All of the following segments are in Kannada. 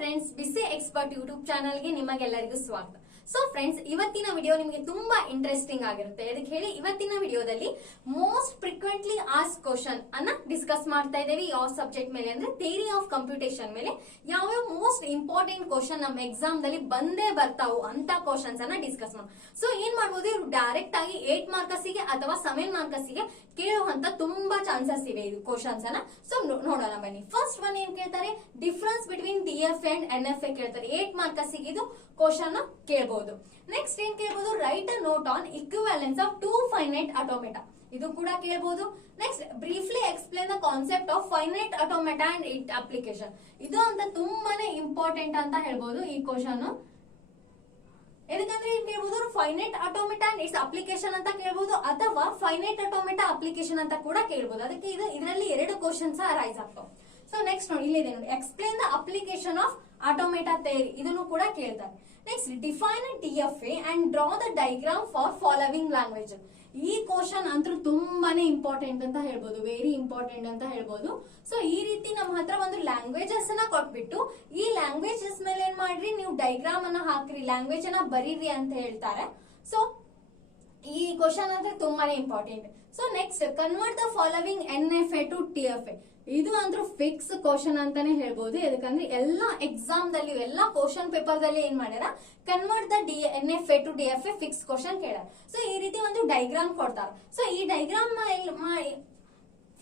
ಫ್ರೆಂಡ್ಸ್, ಬಿಸಿ ಎಕ್ಸ್ಪರ್ಟ್ ಯೂಟ್ಯೂಬ್ ಚಾನಲ್ಗೆ ನಿಮಗೆಲ್ಲರಿಗೂ ಸ್ವಾಗತ. ಸೊ ಫ್ರೆಂಡ್ಸ್, ಇವತ್ತಿನ ವಿಡಿಯೋ ನಿಮಗೆ ತುಂಬಾ ಇಂಟ್ರೆಸ್ಟಿಂಗ್ ಆಗಿರುತ್ತೆ. ಅದಕ್ಕೆ ಹೇಳಿ ಇವತ್ತಿನ ವಿಡಿಯೋದಲ್ಲಿ ಮೋಸ್ಟ್ ಫ್ರೀಕ್ವೆಂಟ್ಲಿ ಆಸ್ಕ್ ಕ್ವಶನ್ ಅನ್ನ ಡಿಸ್ಕಸ್ ಮಾಡ್ತಾ ಇದ್ದೇವೆ. ಯಾವ ಸಬ್ಜೆಕ್ಟ್ ಮೇಲೆ ಅಂದ್ರೆ ಥಿಯರಿ ಆಫ್ ಕಂಪ್ಯೂಟೇಷನ್ ಮೇಲೆ ಯಾವ್ಯಾವ ಮೋಸ್ಟ್ ಇಂಪಾರ್ಟೆಂಟ್ ಕ್ವಶನ್ ನಮ್ಮ ಎಕ್ಸಾಮ್ ದಲ್ಲಿ ಬಂದೇ ಬರ್ತಾವು ಅಂತ ಕ್ವಶನ್ಸ್ ಅನ್ನ ಡಿಸ್ಕಸ್ ಮಾಡೋಣ. ಸೊ ಏನ್ ಮಾಡ್ಬೋದು, ಇವ್ರು ಡೈರೆಕ್ಟ್ ಆಗಿ 8 ಮಾರ್ಕಸ್ಗೆ ಅಥವಾ 7 ಮಾರ್ಕಸ್ಗೆ ಕೇಳುವಂತ ತುಂಬಾ ಚಾನ್ಸಸ್ ಇವೆ ಇದು ಕ್ವಶನ್ಸ್ ಅನ್ನ. ಸೊ ನೋಡೋಣ ಬನ್ನಿ. ಫಸ್ಟ್ ಒನ್ ಏನ್ ಕೇಳ್ತಾರೆ, difference between DF and NFA ಕೇಳ್ತಾರೆ. 8 ಮಾರ್ಕಸ್ಗೆ ಇದು ಕ್ವಶನ್ ಕೇಳಬಹುದು. ನೆಕ್ಸ್ಟ್ ಏನ್ ಕೇಳಬಹುದು, write a note on equivalence of 2 finite automata, ಇದು ಕೂಡ ಕೇಳಬಹುದು. Next briefly explain the concept of finite automata and it application, ಇದು ಅಂತ ತುಂಬಾನೇ ಇಂಪಾರ್ಟೆಂಟ್ ಅಂತ ಹೇಳ್ಬೋದು ಈ ಕ್ವಶನ್. ಯಾಕಂದ್ರೆ ಕೇಳಬಹುದು finite automata and it's application ಅಂತ ಕೇಳಬಹುದು, ಅಥವಾ ಫೈನೈಟ್ ಆಟೋಮೇಟಾ ಅಪ್ಲಿಕೇಶನ್ ಅಂತ ಕೂಡ ಕೇಳಬಹುದು. ಅದಕ್ಕೆ ಇದರಲ್ಲಿ 2 ಕ್ವಶನ್ಸ್ ರೈಸ್ ಆಗ್ತಾವ. ಸೊ ನೆಕ್ಸ್ಟ್ ನೋಡಿ, ಇಲ್ಲಿದೆ ನೋಡಿ, explain the application of automata theory, ಇದನ್ನು ಕೂಡ ಕೇಳ್ತಾರೆ. Next define DFA and draw the diagram for following language, ಈ ಕ್ವಶನ್ ಅಂತೂ ತುಂಬಾನೇ ಇಂಪಾರ್ಟೆಂಟ್ ಅಂತ ಹೇಳ್ಬೋದು, ವೆರಿ ಇಂಪಾರ್ಟೆಂಟ್ ಅಂತ ಹೇಳ್ಬೋದು. ಸೊ ಈ ರೀತಿ ನಮ್ಮ ಹತ್ರ ಒಂದು ಲ್ಯಾಂಗ್ವೇಜಸ್ ಅನ್ನ ಕೊಟ್ಬಿಟ್ಟು ಈ ಲ್ಯಾಂಗ್ವೇಜಸ್ ಮೇಲೆ ಏನ್ ಮಾಡ್ರಿ, ನೀವು ಡೈಗ್ರಾಮ್ ಅನ್ನ ಹಾಕ್ರಿ, ಲ್ಯಾಂಗ್ವೇಜ್ ಅನ್ನ ಬರೀರಿ ಅಂತ ಹೇಳ್ತಾರೆ. ಸೊ ಈ ಕ್ವಶನ್ ಅಂದ್ರೆ ತುಂಬಾನೇ important. So next convert the following NFA to TFA, ಇದು ಅಂದ್ರೆ ಫಿಕ್ಸ್ ಕ್ವಶನ್ ಅಂತಾನೆ ಹೇಳ್ಬೋದು. ಯಾಕಂದ್ರೆ ಎಲ್ಲಾ ಎಕ್ಸಾಮ್ ದಲ್ಲಿ ಎಲ್ಲಾ ಕ್ವಶನ್ ಪೇಪರ್ ದಲ್ಲಿ ಏನ್ ಮಾಡ್ಯಾರ, convert the NFA to DFA fix question ಕೇಳ್ಯಾರ. ಸೊ ಈ ರೀತಿ ಒಂದು ಡೈಗ್ರಾಮ್ ಕೊಡ್ತಾರ. ಸೊ ಈ ಡೈಗ್ರಾಮ್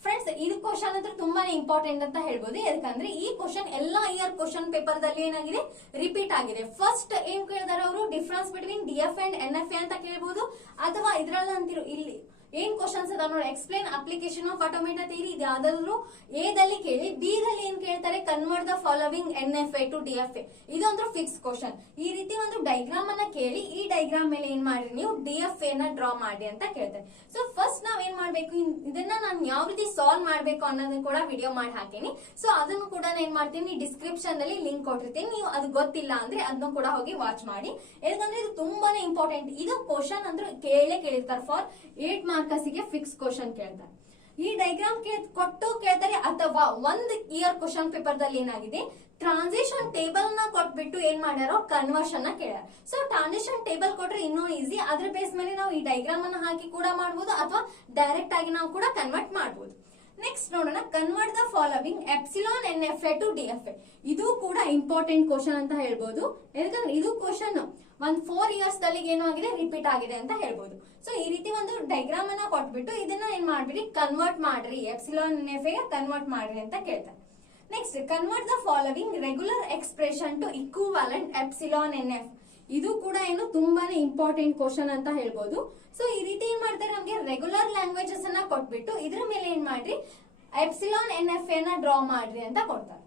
ಫ್ರೆಂಡ್ಸ್, ಇದು ಕ್ವಶನ್ ಅಂದ್ರೆ ತುಂಬಾನೇ ಇಂಪಾರ್ಟೆಂಟ್ ಅಂತ ಹೇಳ್ಬೋದು. ಯಾಕಂದ್ರೆ ಈ ಕ್ವಶನ್ ಎಲ್ಲಾ ಇಯರ್ ಕ್ವಶನ್ ಪೇಪರ್ ದಲ್ಲಿ ಏನಾಗಿದೆ, ರಿಪೀಟ್ ಆಗಿದೆ. ಫಸ್ಟ್ ಏನ್ ಕೇಳಿದಾರೆ ಅವರು, ಡಿಫರೆನ್ಸ್ ಬಿಟ್ವೀನ್ ಡಿಎಫ್ ಅಂಡ್ ಎನ್ಎಫ್ಎ ಅಂತ ಕೇಳ್ಬೋದು, ಅಥವಾ ಇದ್ರಲ್ಲಿ ಅಂತಿರು ಇಲ್ಲಿ ಏನ್ ಕ್ವಶನ್ಸ್ ಅದ ನೋಡಿ, explain application of automata theory, ಇದು ಯಾವ್ದಾದ್ರು ಎ ದಲ್ಲಿ ಕೇಳಿ. ಬಿ ದಲ್ಲಿ ಏನ್ ಕೇಳ್ತಾರೆ, convert the following NFA to ಡಿಎಫ್ಎ, ಇದೊಂದು ಫಿಕ್ಸ್ ಕ್ವಶನ್. ಈ ರೀತಿ ಒಂದು ಡೈಗ್ರಾಮ್ ಅನ್ನ ಕೇಳಿ ಈ ಡೈಗ್ರಾಮ್ ಮೇಲೆ ಏನ್ ಮಾಡ್ರಿ, ನೀವು ಡಿಎಫ್ಎ ನ ಡ್ರಾ ಮಾಡಿ ಅಂತ ಕೇಳ್ತಾರೆ. ಸೊ ಫಸ್ಟ್ ನಾವ್ ಏನ್ ಮಾಡ್ಬೇಕು, ಇದನ್ನ ನಾನು ಯಾವ ರೀತಿ ಸಾಲ್ವ್ ಮಾಡ್ಬೇಕು ಅನ್ನೋದನ್ನ ಕೂಡ ವಿಡಿಯೋ ಮಾಡಿ ಹಾಕೀನಿ. ಸೊ ಅದನ್ನು ಕೂಡ ಏನ್ ಮಾಡ್ತೀನಿ, ಡಿಸ್ಕ್ರಿಪ್ಷನ್ ನಲ್ಲಿ ಲಿಂಕ್ ಕೊಟ್ಟಿರ್ತೀನಿ. ನೀವು ಅದು ಗೊತ್ತಿಲ್ಲ ಅಂದ್ರೆ ಅದನ್ನು ಕೂಡ ಹೋಗಿ ವಾಚ್ ಮಾಡಿ. ಯಾಕಂದ್ರೆ ಇದು ತುಂಬಾನೇ ಇಂಪಾರ್ಟೆಂಟ್. ಇದು ಕ್ವಶನ್ ಅಂದ್ರೆ ಕೇಳಿರ್ತಾರೆ. ಫಾರ್ 8 ಮಾರ್ಕಸ್ಗೆ ಫಿಕ್ಸ್ ಕ್ವಶನ್ ಕೇಳ್ತಾರೆ. ಈ ಡೈಗ್ರಾಮ್ ಕೊಟ್ಟು ಕೇಳ್ತಾರೆ, ಅಥವಾ ಒಂದ್ ಇಯರ್ ಕ್ವಶನ್ ಪೇಪರ್ ದಲ್ಲಿ ಏನಾಗಿದೆ, ಟ್ರಾನ್ಸಿಷನ್ ಟೇಬಲ್ ನ ಕೊಟ್ಬಿಟ್ಟು ಏನ್ ಮಾಡ್ಯಾರೋ ಕನ್ವರ್ಷನ್ ನ ಕೇಳ್ಯಾರ. ಸೊ ಟ್ರಾನ್ಸಿಷನ್ ಟೇಬಲ್ ಕೊಟ್ರೆ ಇನ್ನೂ ಈಸಿ. ಅದ್ರ ಬೇಸ್ ಮೇಲೆ ನಾವು ಈ ಡೈಗ್ರಾಮ್ ಅನ್ನ ಹಾಕಿ ಕೂಡ ಮಾಡಬಹುದು, ಅಥವಾ ಡೈರೆಕ್ಟ್ ಆಗಿ ನಾವು ಕೂಡ ಕನ್ವರ್ಟ್ ಮಾಡಬಹುದು. ನೆಕ್ಸ್ಟ್ ನೋಡೋಣ, convert the following epsilon NFA to DFA, ಇದು ಕೂಡ ಇಂಪಾರ್ಟೆಂಟ್ ಕ್ವಶನ್ ಅಂತ ಹೇಳ್ಬೋದು. ಯಾಕಂದ್ರೆ ಇದು ಕ್ವಶನ್ 4 ಇಯರ್ಸ್ ದಲ್ಲಿ ಏನೋ ಆಗಿದೆ, ರಿಪೀಟ್ ಆಗಿದೆ ಅಂತ ಹೇಳ್ಬೋದು. ಸೊ ಈ ರೀತಿ ಒಂದು ಡೈಗ್ರಾಮ್ ಅನ್ನ ಕೊಟ್ಬಿಟ್ಟು ಇದನ್ನ ಏನ್ ಮಾಡ್ಬಿಡಿ, ಕನ್ವರ್ಟ್ ಮಾಡ್ರಿ, ಎಪ್ಸಿಲಾನ್ ಎನ್ಎಫ್ಎ ಕನ್ವರ್ಟ್ ಮಾಡ್ರಿ ಅಂತ ಕೇಳ್ತಾರೆ. Next convert the following regular expression to equivalent epsilon NF, ಇದು ಕೂಡ ಏನು ತುಂಬಾನೇ ಇಂಪಾರ್ಟೆಂಟ್ ಕ್ವಶನ್ ಅಂತ ಹೇಳ್ಬೋದು. ಸೊ ಈ ರೀತಿ ಏನ್ ಮಾಡ್ತಾರೆ, ನಮ್ಗೆ ರೆಗ್ಯುಲರ್ ಲ್ಯಾಂಗ್ವೇಜಸ್ ಅನ್ನ ಕೊಟ್ಬಿಟ್ಟು ಇದ್ರ ಮೇಲೆ ಏನ್ ಮಾಡ್ರಿ, ಎಪ್ಸಿಲಾನ್ ಎನ್ಎಫ್ಎ ನ ಡ್ರಾ ಮಾಡ್ರಿ ಅಂತ ಕೊಡ್ತಾರೆ.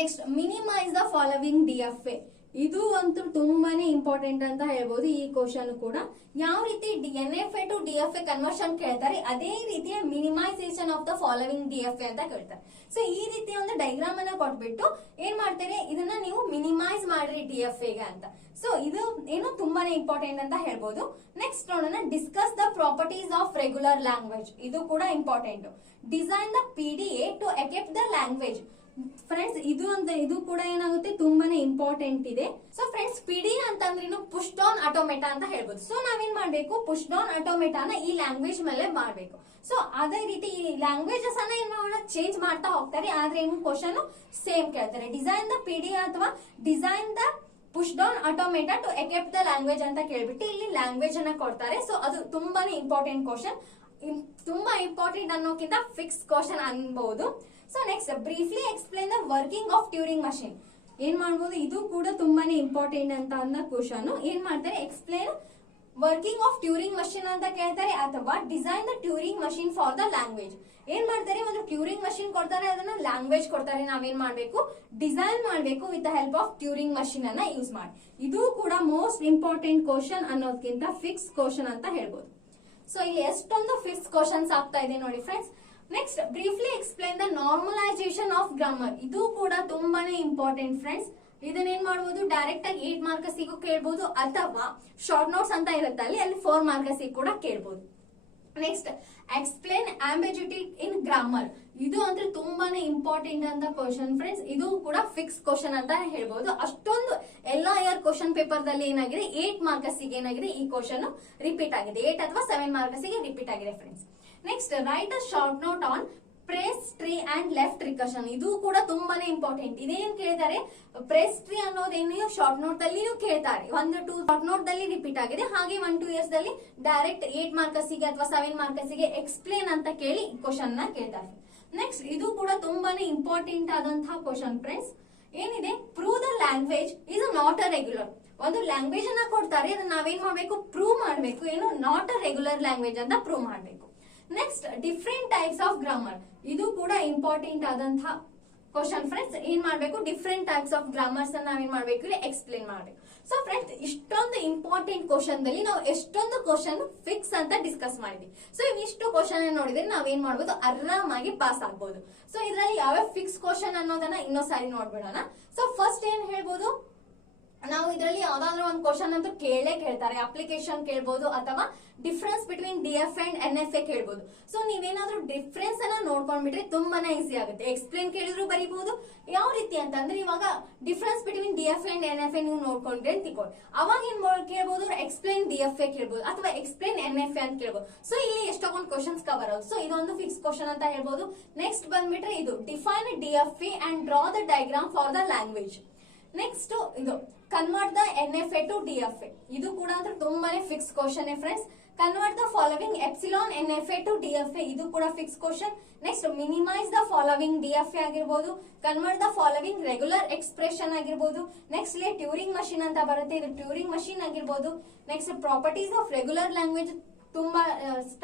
ನೆಕ್ಸ್ಟ್ ಮಿನಿಮೈಸ್ ದ ಫಾಲೋವಿಂಗ್ ಡಿಎಫ್ಎ, ಇದು ಅಂತೂ ತುಂಬಾನೇ ಇಂಪಾರ್ಟೆಂಟ್ ಅಂತ ಹೇಳ್ಬೋದು. ಈ ಕ್ವಶನ್ ಕೂಡ ಯಾವ ರೀತಿ ಎನ್ಎಫ್ಎ ಟು ಡಿಎಫ್ಎ ಕನ್ವರ್ಷನ್ ಕೇಳ್ತಾರೆ, ಅದೇ ರೀತಿಯ ಮಿನಿಮೈಸೇಷನ್ ಆಫ್ ದ ಫಾಲೋವಿಂಗ್ ಡಿಎಫ್ಎ ಅಂತ ಕೇಳ್ತಾರೆ. ಸೊ ಈ ರೀತಿ ಒಂದು ಡೈಗ್ರಾಮ್ ಅನ್ನ ಕೊಟ್ಬಿಟ್ಟು ಏನ್ ಮಾಡ್ತಾರೆ, ಇದನ್ನ ನೀವು ಮಿನಿಮೈಸ್ ಮಾಡ್ರಿ ಡಿಎಫ್ಎಗೆ ಅಂತ. ಸೊ ಇದು ಏನು ತುಂಬಾನೇ ಇಂಪಾರ್ಟೆಂಟ್ ಅಂತ ಹೇಳ್ಬೋದು. ನೆಕ್ಸ್ಟ್ ನೋಡೋಣ, discuss the properties of regular language, ಇದು ಕೂಡ important. Design the PDA to accept the language, friends ಇದು ಕೂಡ ಏನಾಗುತ್ತೆ, ತುಂಬಾನೇ ಇಂಪಾರ್ಟೆಂಟ್ ಇದೆ. ಸೊ ಫ್ರೆಂಡ್ಸ್, ಪಿಡಿ ಅಂತಂದ್ರೇನು, ಪುಷ್ ಡೌನ್ ಆಟೋಮೇಟಾ ಅಂತ ಹೇಳ್ಬೋದು. ಸೊ ನಾವೇನ್ ಮಾಡ್ಬೇಕು, ಪುಷ್ ಡೌನ್ ಆಟೋಮೇಟಾನ ಈ ಲ್ಯಾಂಗ್ವೇಜ್ ಮೇಲೆ ಮಾಡ್ಬೇಕು. ಸೊ ಅದೇ ರೀತಿ ಈ ಲ್ಯಾಂಗ್ವೇಜಸ್ ಅನ್ನ ಏನ್ ಮಾಡೋಣ, ಚೇಂಜ್ ಮಾಡ್ತಾ ಹೋಗ್ತಾರೆ, ಆದ್ರೆ ಏನು ಕ್ವಶನ್ ಸೇಮ್ ಕೇಳ್ತಾರೆ. ಡಿಸೈನ್ ದ ಪಿಡಿ ಅಥವಾ design the push down automata to accept the language ಅಂತ ಕೇಳ್ಬಿಟ್ಟು ಇಲ್ಲಿ ಲ್ಯಾಂಗ್ವೇಜ್ ಅನ್ನ ಕೊಡ್ತಾರೆ. ಸೊ ಅದು ತುಂಬಾನೇ ಇಂಪಾರ್ಟೆಂಟ್ ಕ್ವಶನ್, ತುಂಬಾ ಇಂಪಾರ್ಟೆಂಟ್ ಅನ್ನೋಕ್ಕಿಂತ ಫಿಕ್ಸ್ ಕ್ವಶನ್ ಅನ್ಬಹುದು. So next briefly explain the working of Turing machine, ಏನ್ ಮಾಡ್ಬೋದು, ಇದು ಕೂಡ ತುಂಬಾನೇ ಇಂಪಾರ್ಟೆಂಟ್ ಅಂತ ಅನ್ನೋ ಕ್ವಶನ್. ಏನ್ ಮಾಡ್ತಾರೆ, explain working of Turing machine ಅಂತ ಕೇಳ್ತಾರೆ, ಅಥವಾ design the Turing machine for the language. ಏನ್ ಮಾಡ್ತಾರೆ, ಒಂದು ಟ್ಯೂರಿಂಗ್ ಮಷಿನ್ ಕೊಡ್ತಾರೆ, ಅದನ್ನ ಲ್ಯಾಂಗ್ವೇಜ್ ಕೊಡ್ತಾರೆ, ನಾವೇನ್ ಮಾಡ್ಬೇಕು, ಡಿಸೈನ್ ಮಾಡ್ಬೇಕು with the help of Turing machine ಅನ್ನ ಯೂಸ್ ಮಾಡಿ. ಇದು ಕೂಡ ಮೋಸ್ಟ್ ಇಂಪಾರ್ಟೆಂಟ್ ಕ್ವಶನ್ ಅನ್ನೋದಕ್ಕಿಂತ ಫಿಕ್ಸ್ ಕ್ವಶನ್ ಅಂತ ಹೇಳ್ಬೋದು. ಸೊ ಇಲ್ಲಿ ಎಷ್ಟೊಂದು ಫಿಕ್ಸ್ ಕ್ವಶನ್ಸ್ ಆಗ್ತಾ ಇದೆ ನೋಡಿ friends. Next briefly explain the normalisation of grammar, ಇದು ಕೂಡ ತುಂಬಾನೇ ಇಂಪಾರ್ಟೆಂಟ್ ಫ್ರೆಂಡ್ಸ್. ಇದನ್ನೇನ್ ಮಾಡಬಹುದು, ಡೈರೆಕ್ಟ್ ಆಗಿ 8 ಮಾರ್ಕಸ್ಗೂ ಕೇಳ್ಬಹುದು, ಅಥವಾ ಶಾರ್ಟ್ ನೋಟ್ಸ್ ಅಂತ ಇರುತ್ತೆ ಅಲ್ಲಿ 4 ಮಾರ್ಕಸ್ಗೂ ಕೂಡ ಕೇಳ್ಬಹುದು. ನೆಕ್ಸ್ಟ್ ಎಕ್ಸ್ಪ್ಲೇನ್ ಆಂಬಿಗ್ಯುಟಿ ಇನ್ ಗ್ರಾಮರ್. ಇದು ಅಂದ್ರೆ ತುಂಬಾನೇ ಇಂಪಾರ್ಟೆಂಟ್ ಅಂತ ಕ್ವಶನ್ ಫ್ರೆಂಡ್ಸ್. ಇದು ಕೂಡ ಫಿಕ್ಸ್ ಕ್ವಶನ್ ಅಂತ ಹೇಳ್ಬಹುದು. ಅಷ್ಟೊಂದು ಎಲ್ಲಾ ಇಯರ್ ಕ್ವಶನ್ ಪೇಪರ್ ದಲ್ಲಿ ಏನಾಗಿದೆ 8 ಮಾರ್ಕ್ಸ್ಗೆ ಏನಾಗಿದೆ ಈ ಕ್ವಶನ್ ರಿಪೀಟ್ ಆಗಿದೆ. 8 ಅಥವಾ 7 ಮಾರ್ಕ್ಸ್ಗೆ ರಿಪೀಟ್ ಆಗಿದೆ friends. Next write a short note on press tree and left recursion. ಇದು ಕೂಡ ತುಂಬಾನೇ ಇಂಪಾರ್ಟೆಂಟ್. ಇದೇನ್ ಕೇಳಿದ್ದಾರೆ, ಪ್ರೆಸ್ ಟ್ರೀ ಅನ್ನೋದೇನು ಶಾರ್ಟ್ ನೋಟ್ ಅಲ್ಲಿ ಕೇಳ್ತಾರೆ. 1-2 ಶಾರ್ಟ್ ನೋಟ್ ದಲ್ಲಿ ರಿಪೀಟ್ ಆಗಿದೆ. ಹಾಗೆ 1-2 ಇಯರ್ಸ್ ದಲ್ಲಿ ಡೈರೆಕ್ಟ್ 8 ಮಾರ್ಕ್ಸ್ಗೆ ಅಥವಾ 7 ಮಾರ್ಕ್ಸ್ಗೆ ಎಕ್ಸ್ಪ್ಲೇನ್ ಅಂತ ಕೇಳಿ ಕ್ವಶನ್ ನ ಕೇಳ್ತಾರೆ. ನೆಕ್ಸ್ಟ್ ಇದು ಕೂಡ ತುಂಬಾನೇ ಇಂಪಾರ್ಟೆಂಟ್ ಆದಂತಹ ಕ್ವಶನ್ ಫ್ರೆಂಡ್ಸ್. ಏನಿದೆ, prove the language is not a regular. ಒಂದು ಲ್ಯಾಂಗ್ವೇಜ್ ಅನ್ನ ಕೊಡ್ತಾರೆ, ಅದನ್ನ ನಾವೇನ್ ಮಾಡ್ಬೇಕು, ಪ್ರೂವ್ ಮಾಡ್ಬೇಕು. ಏನು, ನಾಟ್ ಅ ರೆಗ್ಯುಲರ್ ಲ್ಯಾಂಗ್ವೇಜ್ ಅಂತ ಪ್ರೂವ್ ಮಾಡ್ಬೇಕು. Next different types of grammar. ಇದು ಕೂಡ ಇಂಪಾರ್ಟೆಂಟ್ ಆದಂತಹ ಕ್ವಶನ್ ಫ್ರೆಂಡ್ಸ್. ಏನ್ ಮಾಡ್ಬೇಕು, ಡಿಫ್ರೆಂಟ್ ಟೈಪ್ಸ್ ಆಫ್ ಗ್ರಾಮರ್ಸ್ ಅನ್ನ ನಾವೇನ್ ಮಾಡ್ಬೇಕು, ಇಲ್ಲಿ ಎಕ್ಸ್ಪ್ಲೇನ್ ಮಾಡ್ಬೇಕು. ಸೊ ಫ್ರೆಂಡ್ಸ್, ಇಷ್ಟೊಂದು ಇಂಪಾರ್ಟೆಂಟ್ ಕ್ವಶನ್ ದಲ್ಲಿ ನಾವು ಎಷ್ಟೊಂದು ಕ್ವಶನ್ ಫಿಕ್ಸ್ ಅಂತ ಡಿಸ್ಕಸ್ ಮಾಡಿದ್ವಿ. ಸೊ ಇವಿಷ್ಟು ಕ್ವಶನ್ ನೋಡಿದ್ರೆ ನಾವೇನ್ ಮಾಡ್ಬೋದು, ಆರಾಮಾಗಿ ಪಾಸ್ ಆಗ್ಬೋದು. ಸೊ ಇದರಲ್ಲಿ ಯಾವ್ಯಾವ ಫಿಕ್ಸ್ ಕ್ವಶನ್ ಅನ್ನೋದನ್ನ ಇನ್ನೊಂದ್ಸಾರಿ ನೋಡ್ಬಿಡೋಣ. ಸೊ ಫಸ್ಟ್ ಏನ್ ಹೇಳ್ಬೋದು, ನಾವು ಇದರಲ್ಲಿ ಯಾವ್ದಾದ್ರು ಒಂದು ಕ್ವಶನ್ ಅಂತೂ ಕೇಳ್ತಾರೆ. ಅಪ್ಲಿಕೇಶನ್ ಕೇಳ್ಬೋದು ಅಥವಾ difference between DF and NFA ಕೇಳ್ಬೋದು. ಸೊ ನೀವೇನಾದ್ರೂ ಡಿಫ್ರೆನ್ಸ್ ಅನ್ನ ನೋಡ್ಕೊಂಡ್ಬಿಟ್ರೆ ತುಂಬಾನೇ ಈಸಿ ಆಗುತ್ತೆ. ಎಕ್ಸ್ಪ್ಲೇನ್ ಕೇಳಿದ್ರು ಬರೀಬಹುದು. ಯಾವ ರೀತಿ ಅಂತಂದ್ರೆ, ಇವಾಗ difference between DF and NFA ನೀವು ನೋಡ್ಕೊಂಡ್ರೆ ಅಂತ ತಿಳ್ಕೊಳ್ಳಿ. ಅವಾಗ ಏನ್ ಕೇಳ್ಬೋದು, ಎಕ್ಸ್ಪ್ಲೇನ್ DFA ಕೇಳ್ಬೋದು ಅಥವಾ ಎಕ್ಸ್ಪ್ಲೇನ್ NFA ಅಂತ ಕೇಳ್ಬೋದು. ಸೊ ಇಲ್ಲಿ ಎಷ್ಟೊಂದು ಕ್ವಶನ್ಸ್ ಕವರ್ ಆಗುತ್ತೆ. ಸೊ ಇದೊಂದು ಫಿಕ್ಸ್ ಕ್ವಶನ್ ಅಂತ ಹೇಳ್ಬೋದು. ನೆಕ್ಸ್ಟ್ ಬಂದ್ಬಿಟ್ರೆ ಇದು define DFA and draw the diagram for the language. Next ಇದು convert the NFA to DFA. ಇದು ಕೂಡ ಅಂದ್ರೆ ತುಂಬಾನೇ fix question friends. Convert the following epsilon NFA to DFA. ಇದು ಕೂಡ fix question. Next minimise the following DFA ಆಗಿರ್ಬೋದು. Convert the following regular expression ಆಗಿರ್ಬೋದು. ನೆಕ್ಸ್ಟ್ ಇಲ್ಲಿ ಟ್ಯೂರಿಂಗ್ ಮಷಿನ್ ಅಂತ ಬರುತ್ತೆ, ಇದು ಟ್ಯೂರಿಂಗ್ ಮಷಿನ್ ಆಗಿರ್ಬೋದು. Next properties of regular language ತುಂಬಾ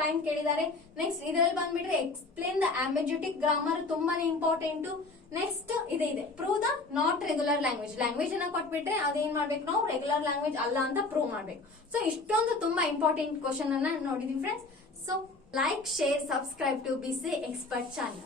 ಟೈಮ್ ಕೇಳಿದ್ದಾರೆ. ನೆಕ್ಸ್ಟ್ ಇದರಲ್ಲಿ ಬಂದ್ಬಿಟ್ರೆ ಎಕ್ಸ್ಪ್ಲೇನ್ ದ ಆಂಬಿಗ್ಯುಟಿಕ್ ಗ್ರಾಮರ್ ತುಂಬಾನೇ ಇಂಪಾರ್ಟೆಂಟ್. ನೆಕ್ಸ್ಟ್ ಇದೆ prove the not regular language. Language ಅನ್ನ ಕೊಟ್ಬಿಟ್ರೆ ಅದೇನ್ ಮಾಡ್ಬೇಕು, ನಾವು ರೆಗ್ಯುಲರ್ ಲ್ಯಾಂಗ್ವೇಜ್ ಅಲ್ಲ ಅಂತ ಪ್ರೂವ್ ಮಾಡ್ಬೇಕು. ಸೊ ಇಷ್ಟೊಂದು ತುಂಬಾ ಇಂಪಾರ್ಟೆಂಟ್ ಕ್ವಶನ್ ಅನ್ನ ನೋಡಿದೀವಿ friends. So like, share, subscribe to BCA Expert channel.